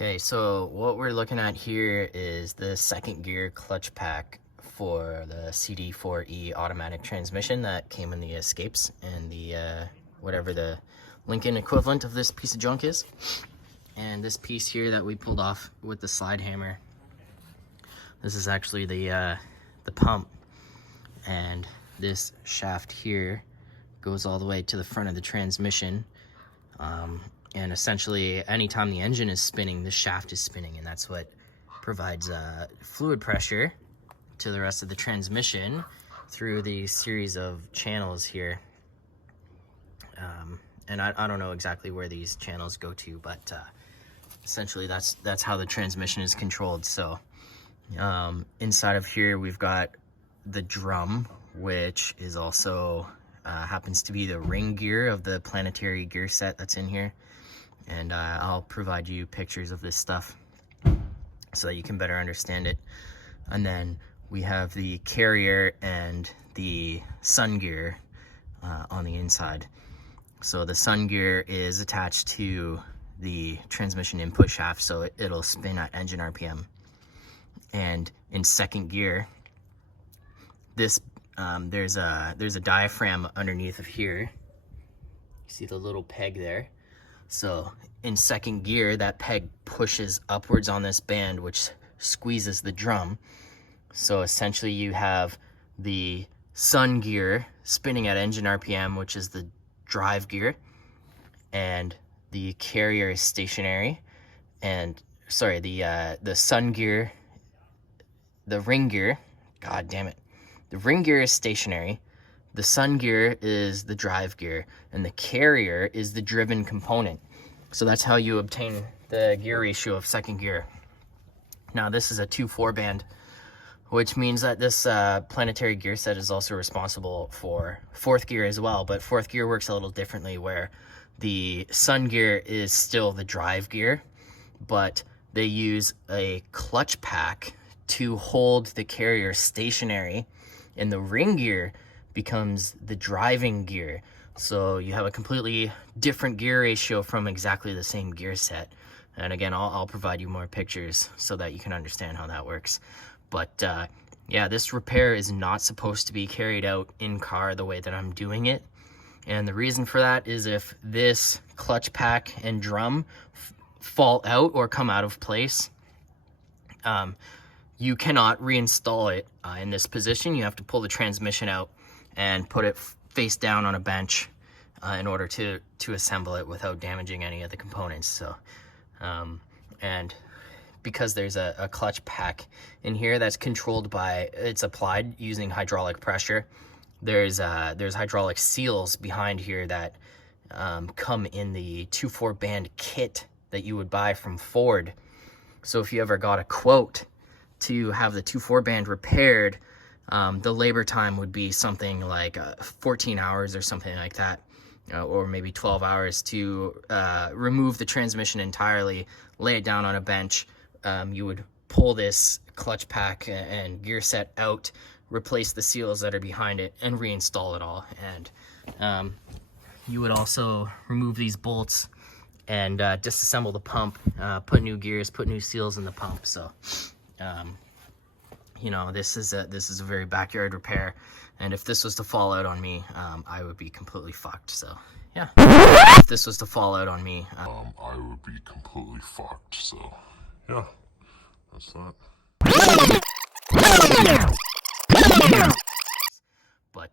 Okay, so what we're looking at here is the second gear clutch pack for the CD4E automatic transmission that came in the escapes and the whatever the Lincoln equivalent of this piece of junk is. And this piece here that we pulled off with the slide hammer, this is actually the pump, and this shaft here goes all the way to the front of the transmission. And essentially, anytime the engine is spinning, the shaft is spinning, and that's what provides fluid pressure to the rest of the transmission through the series of channels here. And I don't know exactly where these channels go to, but essentially that's how the transmission is controlled. So inside of here, we've got the drum, which is also happens to be the ring gear of the planetary gear set that's in here. And I'll provide you pictures of this stuff so that you can better understand it. And then we have the carrier and the sun gear on the inside. So the sun gear is attached to the transmission input shaft, so it'll spin at engine RPM. And in second gear, this there's a diaphragm underneath of here. You see the little peg there? So in second gear, that peg pushes upwards on this band, which squeezes the drum. So essentially you have the sun gear spinning at engine RPM, which is the drive gear, and the carrier is stationary. And sorry, the sun gear, the ring gear, god damn it. The ring gear is stationary. The sun gear is the drive gear, and the carrier is the driven component. So that's how you obtain the gear ratio of second gear. Now this is a 2/4 band, which means that this planetary gear set is also responsible for fourth gear as well, but fourth gear works a little differently, where the sun gear is still the drive gear, but they use a clutch pack to hold the carrier stationary, and the ring gear becomes the driving gear. So you have a completely different gear ratio from exactly the same gear set. And again, I'll provide you more pictures so that you can understand how that works. But yeah, this repair is not supposed to be carried out in car the way that I'm doing it. And the reason for that is if this clutch pack and drum fall out or come out of place, you cannot reinstall it in this position. You have to pull the transmission out and put it face down on a bench in order to assemble it without damaging any of the components. So and because there's a clutch pack in here that's controlled by, it's applied using hydraulic pressure, there's hydraulic seals behind here that come in the 2/4 band kit that you would buy from Ford. So if you ever got a quote to have the 2/4 band repaired, the labor time would be something like 14 hours or something like that, or maybe 12 hours to remove the transmission entirely, lay it down on a bench. You would pull this clutch pack and gear set out, replace the seals that are behind it, and reinstall it all. And you would also remove these bolts and disassemble the pump, put new gears, put new seals in the pump. So you know, this is a very backyard repair, and if this was to fall out on me, I would be completely fucked. So yeah, if this was to fall out on me, I would be completely fucked. So yeah, that's that. But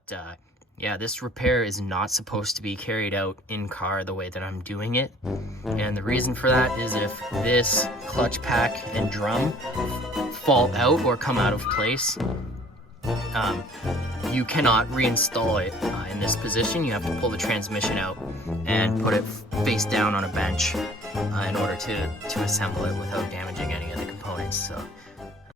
yeah, this repair is not supposed to be carried out in car the way that I'm doing it. And the reason for that is if this clutch pack and drum fall out or come out of place, you cannot reinstall it in this position. You have to pull the transmission out and put it face down on a bench in order to assemble it without damaging any of the components. So